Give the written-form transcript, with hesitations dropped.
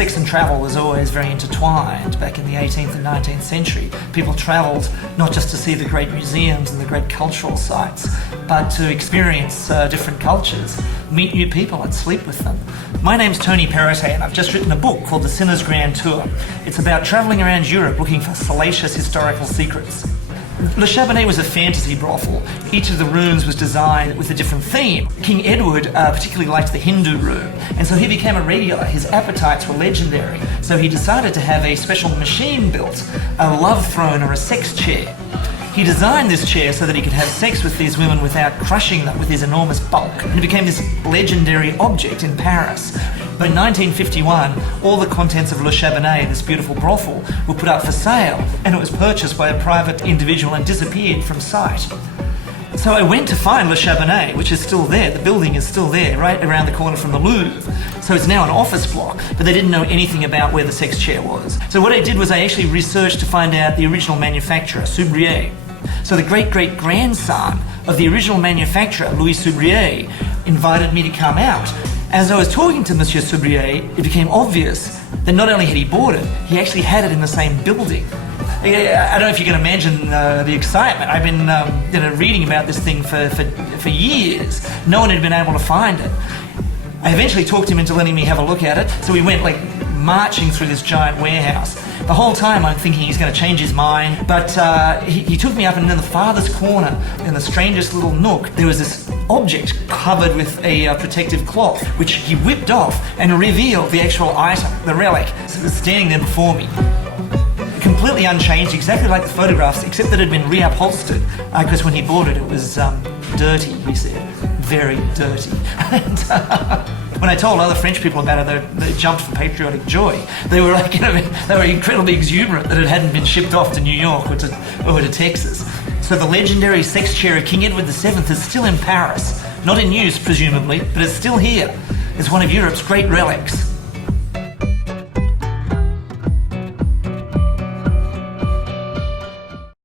sex and travel was always very intertwined back in the 18th and 19th century. People travelled not just to see the great museums and the great cultural sites, but to experience different cultures, meet new people and sleep with them. My name's Tony Perrottet, and I've just written a book called The Sinner's Grand Tour. It's about travelling around Europe looking for salacious historical secrets. Le Chabonet was a fantasy brothel. Each of the rooms was designed with a different theme. King Edward particularly liked the Hindu room, and so he became a regular. His appetites were legendary, so he decided to have a special machine built, a love throne or a sex chair. He designed this chair so that he could have sex with these women without crushing them with his enormous bulk, and it became this legendary object in Paris. But in 1951, all the contents of Le Chabonet, this beautiful brothel, were put up for sale, and it was purchased by a private individual and disappeared from sight. So I went to find Le Chabonet, which is still there. The building is still there, right around the corner from the Louvre. So it's now an office block, but they didn't know anything about where the sex chair was. So what I did was I actually researched to find out the original manufacturer, Subrier. So the great-great-grandson of the original manufacturer, Louis Subrier, invited me to come out. As I was talking to Monsieur Subrier, it became obvious that not only had he bought it, he actually had it in the same building. I don't know if you can imagine the excitement. I've been reading about this thing for years. No one had been able to find it. I eventually talked him into letting me have a look at it, so we went marching through this giant warehouse. The whole time I'm thinking he's going to change his mind, but he took me up, and in the farthest corner, in the strangest little nook, there was this object covered with a protective cloth, which he whipped off and revealed the actual item, the relic. So it was standing there before me, completely unchanged, exactly like the photographs, except that it had been reupholstered, because when he bought it, it was dirty, he said. Very dirty. And when I told other French people about it, they jumped for patriotic joy. They were they were incredibly exuberant that it hadn't been shipped off to New York or to Texas. So the legendary sex chair of King Edward VII is still in Paris. Not in use, presumably, but it's still here. It's one of Europe's great relics.